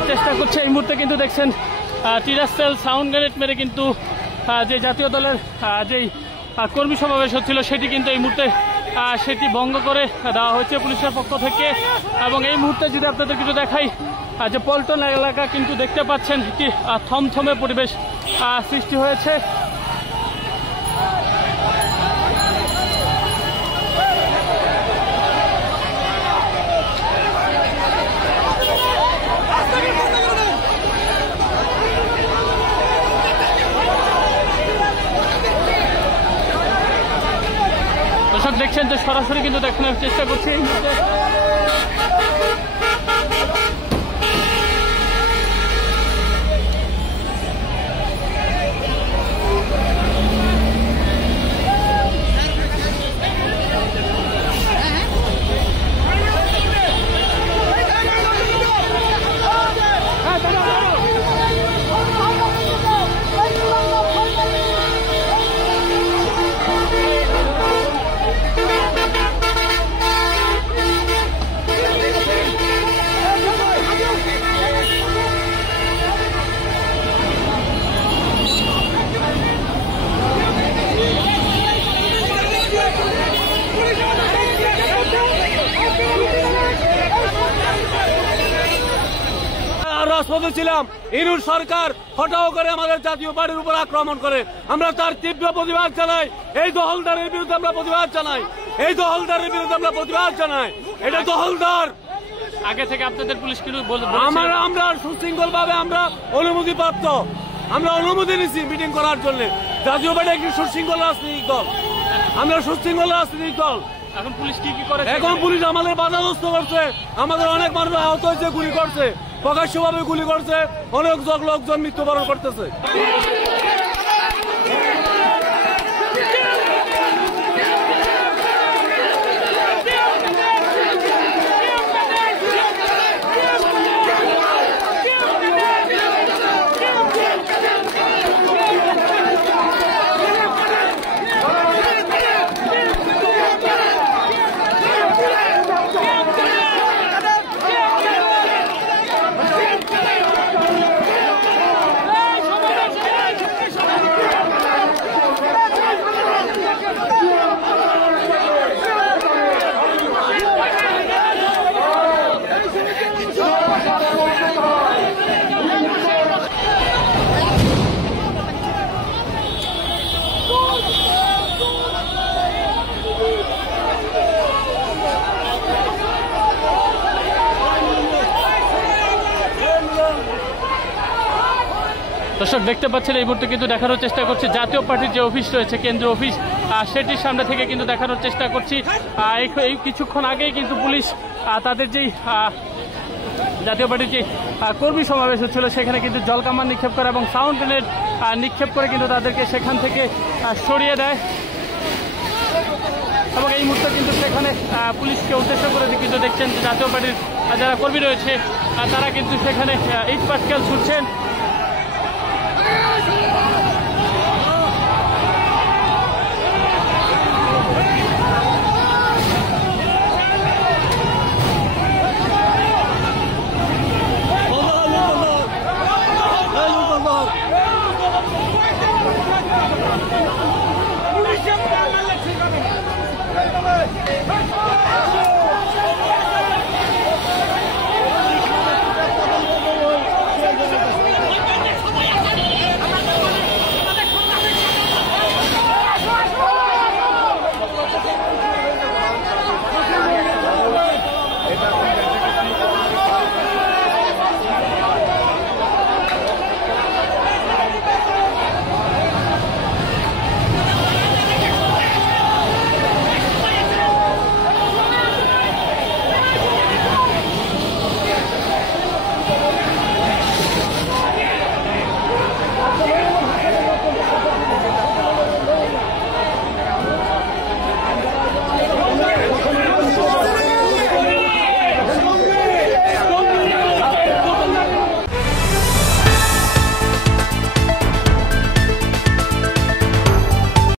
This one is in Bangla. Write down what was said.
করার চেষ্টা করছে। এই মুহূর্তে কিন্তু দেখছেন টিয়ার সেল সাউন্ড গ্রেনেড মেরে কিন্তু যে জাতীয় দলের যেই কর্মী সমাবেশ হচ্ছিল সেটি কিন্তু এই মুহূর্তে সেটি ভঙ্গ করে দেওয়া হয়েছে পুলিশের পক্ষ থেকে। এবং এই মুহূর্তে যদি আপনাদের কিছু দেখাই, যে পল্টন এলাকা কিন্তু দেখতে পাচ্ছেন একটি থমথমে পরিবেশ সৃষ্টি হয়েছে। দর্শক দেখছেন যে সরাসরি কিন্তু দেখানোর চেষ্টা করছি এই মুহূর্তে। রাজপথে ছিলাম, ইনুর সরকার হঠাৎ করে আমাদের জাতীয় পার্টির উপর আক্রমণ করে। আমরা তার তীব্র প্রতিবাদ জানাই। এই দখলদারের বিরুদ্ধে আমরা প্রতিবাদ জানাই। এই দখলদারের বিরুদ্ধে আমরা প্রতিবাদ জানাই। এটা দখলদার। আগে থেকে আপনাদের পুলিশ কিন্তু আমরা সুশৃঙ্খল ভাবে আমরা অনুমতি প্রাপ্ত, আমরা অনুমতি নিচ্ছি মিটিং করার জন্য। জাতীয় পার্টি একটি সুশৃঙ্খল রাজনৈতিক দল, আমরা সুশৃঙ্খল রাজনৈতিক দল। এখন পুলিশ কি করে? এখন পুলিশ আমাদের বাধাগ্রস্ত করছে, আমাদের অনেক মানুষ আহত হয়েছে, গুলি করছে, প্রকাশ্যভাবে গুলি করছে, অনেক লোকজন মৃত্যুবরণ করতেছে। দর্শক দেখতে পাচ্ছেন এই মুহূর্তে কিন্তু দেখানোর চেষ্টা করছি জাতীয় পার্টির যে অফিস রয়েছে, কেন্দ্রীয় অফিস, সেটির সামনে থেকে কিন্তু দেখানোর চেষ্টা করছি। এই কিছুক্ষণ আগেই কিন্তু পুলিশ তাদের যেই জাতীয় পার্টির যে কর্মী সমাবেশ হচ্ছিল সেখানে কিন্তু জলকামান নিক্ষেপ করে এবং সাউন্ড গ্রেনেড নিক্ষেপ করে কিন্তু তাদেরকে সেখান থেকে সরিয়ে দেয়। এবং এই মুহূর্তে কিন্তু সেখানে পুলিশকে উদ্দেশ্য করে কিন্তু দেখছেন যে জাতীয় পার্টির যারা কর্মী রয়েছে তারা কিন্তু সেখানে ইট পাটকেল ছুটছেন।